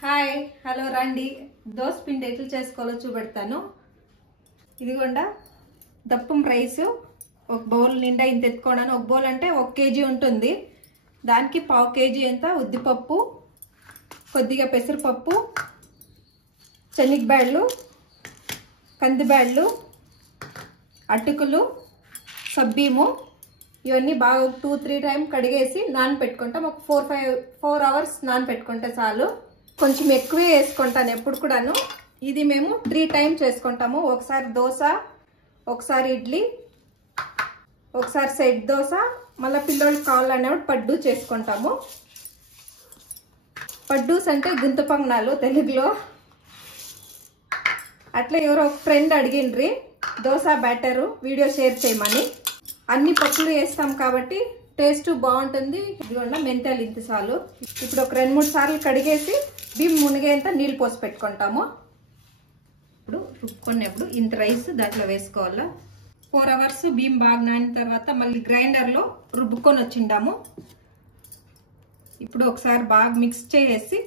Hi hello రండి దోస పిండి ఎట్లా చేసుకోవాలో చూపెడతాను. ఇదిగోండా దప్పం రైస్ ఒక బౌల్ నిండా ఇంత ఎత్తుకోవడానికి, ఒక బౌల్ అంటే 1 కేజీ ఉంటుంది. దానికి 1/2 కేజీ ఎంత ఉద్దిపప్పు, కొద్దిగా పెసరపప్పు, శనగబ్యాళ్ళు, కందిబ్యాళ్ళు, అటుకులు, సబ్బీము ఇవన్నీ బాగా 2-3 టైమ్స్ కడిగేసి నానబెట్టుకుంటాం. ఒక 4 అవర్స్ నానబెట్టుకుంటే చాలు. కొంచెం ఎక్కువే వేసుకుంటాను ఎప్పుడు కూడాను. ఇది మేము 3 టైమ్స్ చేసుకుంటాము. ఒకసారి దోశ, ఒకసారి ఇడ్లీ, ఒకసారి సెట్ దోశ, మళ్ళీ పిల్లలకి కావాలనేప్పుడు పడ్డు చేసుకుంటాము. పడ్డూస్ అంటే గుంత పొంగనాలు తెలుగులో. అట్లా ఎవరో ఒక ఫ్రెండ్ అడిగిండ్రి దోశ బ్యాటరు వీడియో షేర్ చేయమని. అన్ని పప్పులు వేస్తాం కాబట్టి టేస్ట్ బాగుంటుంది. ఇదిగోండి మెంతాలు ఇంత చాలు. ఇప్పుడు ఒక 2-3 సార్లు కడిగేసి బియ్యం మునిగేంత నీళ్ళు పోసి పెట్టుకుంటాము. ఇప్పుడు రుబ్బుకునేప్పుడు ఇంత రైస్ దాంట్లో వేసుకోవాలా. 4 అవర్స్ బియ్యం బాగా నానిన తర్వాత మళ్ళీ గ్రైండర్లో రుబ్బుకొని వచ్చిండాము. ఇప్పుడు ఒకసారి బాగా మిక్స్ చేసి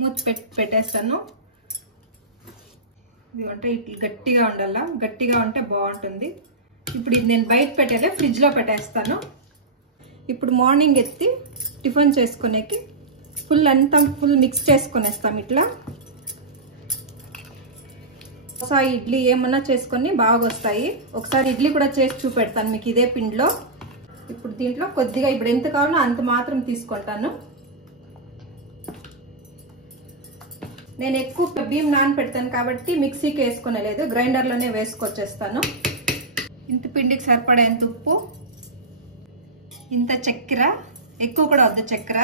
మూతి పెట్టేస్తాను. ఇదిగంటే ఇట్లా గట్టిగా ఉండాల, గట్టిగా ఉంటే బాగుంటుంది. ఇప్పుడు ఇది నేను బయట పెట్టేలే, ఫ్రిడ్జ్లో పెట్టేస్తాను. ఇప్పుడు మార్నింగ్ ఎత్తి టిఫిన్ చేసుకునేకి ఫుల్ మిక్స్ చేసుకునేస్తాం. ఇట్లా దోశ ఇడ్లీ ఏమన్నా చేసుకొని బాగా వస్తాయి. ఒకసారి ఇడ్లీ కూడా చేసి చూపెడతాను మీకు ఇదే పిండిలో. ఇప్పుడు దీంట్లో కొద్దిగా ఇప్పుడు ఎంత కావాలో అంత మాత్రం తీసుకుంటాను. నేను ఎక్కువ బియ్యం నానపెడతాను కాబట్టి మిక్సీకి వేసుకునేలేదు, గ్రైండర్లోనే వేసుకొచ్చేస్తాను. ఇంత పిండికి సరిపడేంత ఉప్పు, ఇంత చక్కెర, ఎక్కువ కూడా వద్దు చక్కెర.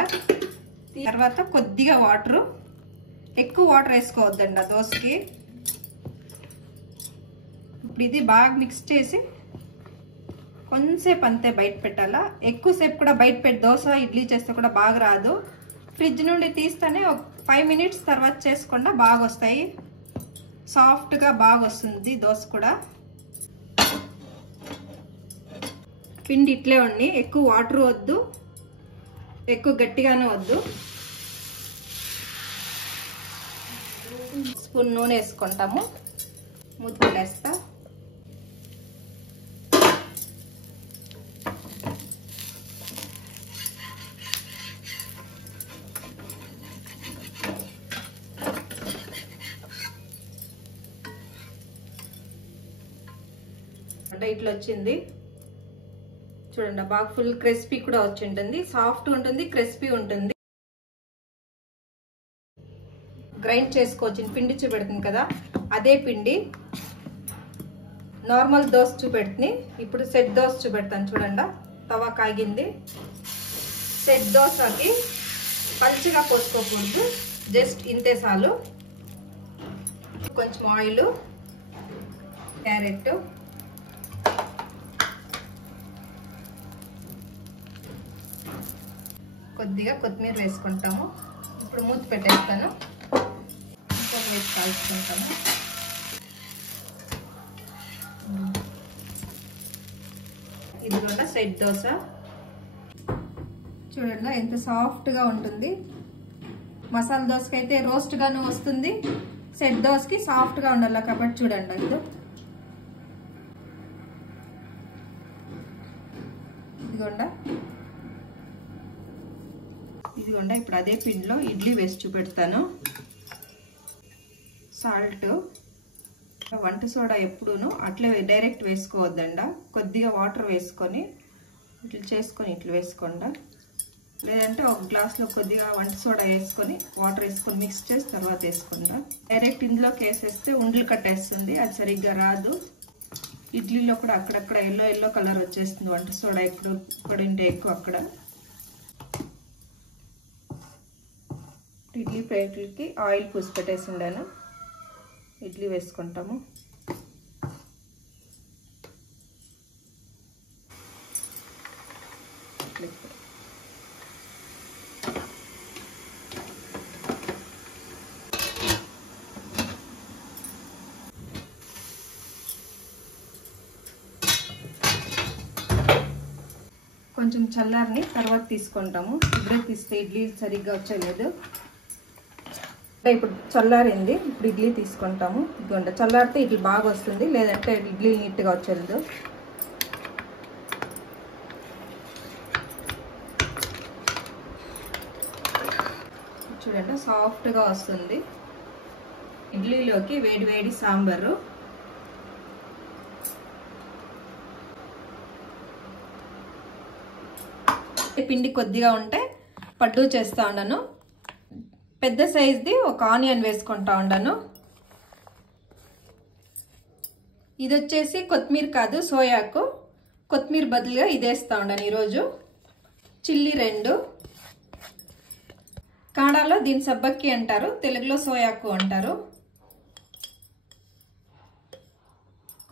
తర్వాత కొద్దిగా వాటరు, ఎక్కువ వాటర్ వేసుకోవద్దండి ఆ దోశకి. ఇప్పుడు ఇది బాగా మిక్స్ చేసి కొంచెంసేపు అంతే బయట పెట్టాలా. ఎక్కువసేపు కూడా బయట పెట్టి దోశ ఇడ్లీ చేస్తే కూడా బాగా రాదు. ఫ్రిడ్జ్ నుండి తీస్తేనే ఒక 5 మినిట్స్ తర్వాత చేసుకుండా బాగా వస్తాయి. సాఫ్ట్గా బాగా వస్తుంది దోశ కూడా. పిండి ఇట్లే ఉండి, ఎక్కువ వాటర్ వద్దు, ఎక్కువ గట్టిగానే వద్దు. స్పూన్ నూనె వేసుకుంటాము. మూత పెట్టేస్తా. అంటే ఇట్లా వచ్చింది చూడండి. బాగా ఫుల్ క్రిస్పీ కూడా వచ్చి ఉంటుంది, సాఫ్ట్ ఉంటుంది, క్రిస్పీ ఉంటుంది. గ్రైండ్ చేసుకోవచ్చు. పిండి చూపెడుతుంది కదా, అదే పిండి నార్మల్ దోశ చూపెడుతుంది. ఇప్పుడు సెట్ దోశ చూపెడతాను చూడండి. తవా కాగింది. సెట్ దోశకి పల్చగా పోసుకోకూడదు, జస్ట్ ఇంతే చాలు. కొంచెం ఆయిల్, క్యారెట్, కొద్దిగా కొత్తిమీర వేసుకుంటాము. ఇప్పుడు మూత పెట్టేస్తాను. ఇంకొక వైపు కాల్చుకుంటాము. ఇది కూడా సెట్ దోశ చూడండి ఎంత సాఫ్ట్గా ఉంటుంది. మసాలా దోశకి అయితే రోస్ట్గాను వస్తుంది, సెట్ దోశకి సాఫ్ట్గా ఉండాలి కాబట్టి చూడండి. ఇదిగోండా ఇప్పుడు అదే పిండిలో ఇడ్లీ వేసి చూపెడతాను. సాల్ట్, వంట సోడా ఎప్పుడూను అట్లే డైరెక్ట్ వేసుకోవద్దండ. కొద్దిగా వాటర్ వేసుకొని ఇట్లా చేసుకొని ఇట్లా వేసుకోండా. లేదంటే ఒక గ్లాస్లో కొద్దిగా వంట సోడా వేసుకొని వాటర్ వేసుకొని మిక్స్ చేసి తర్వాత వేసుకోండా. డైరెక్ట్ ఇందులోకి వేసేస్తే ఉండలు కట్టేస్తుంది, అది సరిగ్గా రాదు. ఇడ్లీలో కూడా అక్కడక్కడ ఎల్లో కలర్ వచ్చేస్తుంది వంట సోడా ఇక్కడ ఉంటే ఎక్కువ అక్కడ. ఇడ్లీ ప్లేట్లకి ఆయిల్ పూసి పెట్టేసి ఉండాను. ఇడ్లీ వేసుకుంటాము. కొంచెం చల్లారని తర్వాత తీసుకుంటాము. ఇప్పుడే తీస్తే ఇడ్లీ సరిగ్గా వచ్చలేదు. ఇప్పుడు చల్లారింది. ఇప్పుడు ఇడ్లీ తీసుకుంటాము. ఇదిగోండి, చల్లారితే ఇడ్లీ బాగా వస్తుంది, లేదంటే ఇడ్లీ నీట్గా వచ్చేది. చూడండి సాఫ్ట్గా వస్తుంది. ఇడ్లీలోకి వేడి వేడి సాంబారు. పిండి కొద్దిగా ఉంటే పడ్డు చేస్తూ ఉన్నాను. పెద్ద సైజ్ది ఒక ఆనియన్ వేసుకుంటా ఉన్నాను. ఇది వచ్చేసి కొత్తిమీర కాదు, సోయాకు. కొత్తిమీర బదులుగా ఇది వేస్తూ ఉన్నాను ఈరోజు. చిల్లీ 2. కన్నడలో దీని సబ్బక్కి అంటారు, తెలుగులో సోయాకు అంటారు.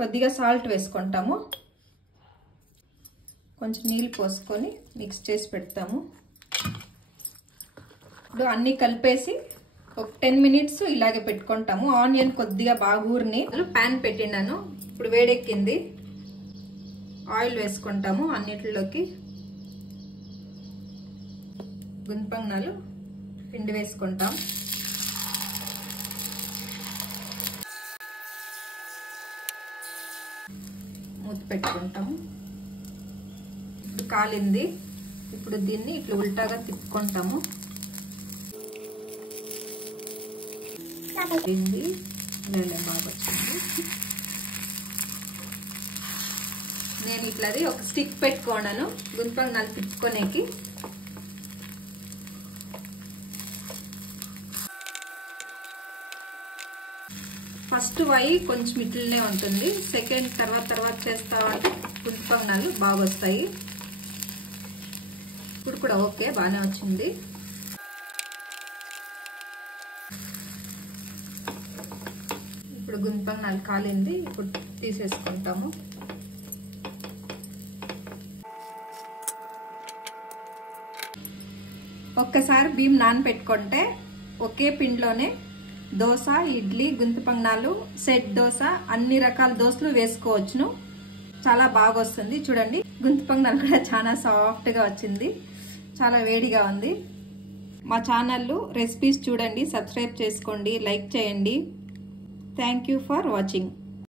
కొద్దిగా సాల్ట్ వేసుకుంటాము. కొంచెం నీళ్ళు పోసుకొని మిక్స్ చేసి పెడతాము. ఇప్పుడు అన్నీ కలిపేసి ఒక 10 మినిట్స్ ఇలాగే పెట్టుకుంటాము. ఆనియన్ కొద్దిగా బాగా ఊరిని ప్యాన్ పెట్టినాను. ఇప్పుడు వేడెక్కింది. ఆయిల్ వేసుకుంటాము అన్నిటిలోకి. గుంతపొంగనాలు పిండి వేసుకుంటాం. మూత పెట్టుకుంటాము. ఇప్పుడు కాలింది. ఇప్పుడు దీన్ని ఇట్లా ఉల్టాగా తిప్పుకుంటాము. బాగా వచ్చింది. నేను ఇట్లది ఒక స్టిక్ పెట్టుకున్నాను గుంతపొంగనాలు తిప్పుకోనేకి. ఫస్ట్ వై కొంచెం ఇట్లనే ఉంటుంది. సెకండ్ తర్వాత చేస్తా ఉంటే గుంతపొంగనాలు బాగా వస్తాయి. ఇప్పుడు కూడా ఓకే, బాగానే వచ్చింది. ఇప్పుడు గుంతపొంగనాలు కాలింది. ఇప్పుడు తీసేసుకుంటాము. ఒక్కసారి బియ్యం నానబెట్టుకుంటే ఒకే పిండిలోనే దోశ, ఇడ్లీ, గుంతపొంగనాలు, సెట్ దోశ, అన్ని రకాల దోశలు వేసుకోవచ్చును. చాలా బాగా వస్తుంది. చూడండి, గుంతపొంగనాలు కూడా చాలా సాఫ్ట్గా వచ్చింది. చాలా వేడిగా ఉంది. మా ఛానల్ రెసిపీస్ చూడండి, సబ్స్క్రైబ్ చేసుకోండి, లైక్ చేయండి. Thank you for watching.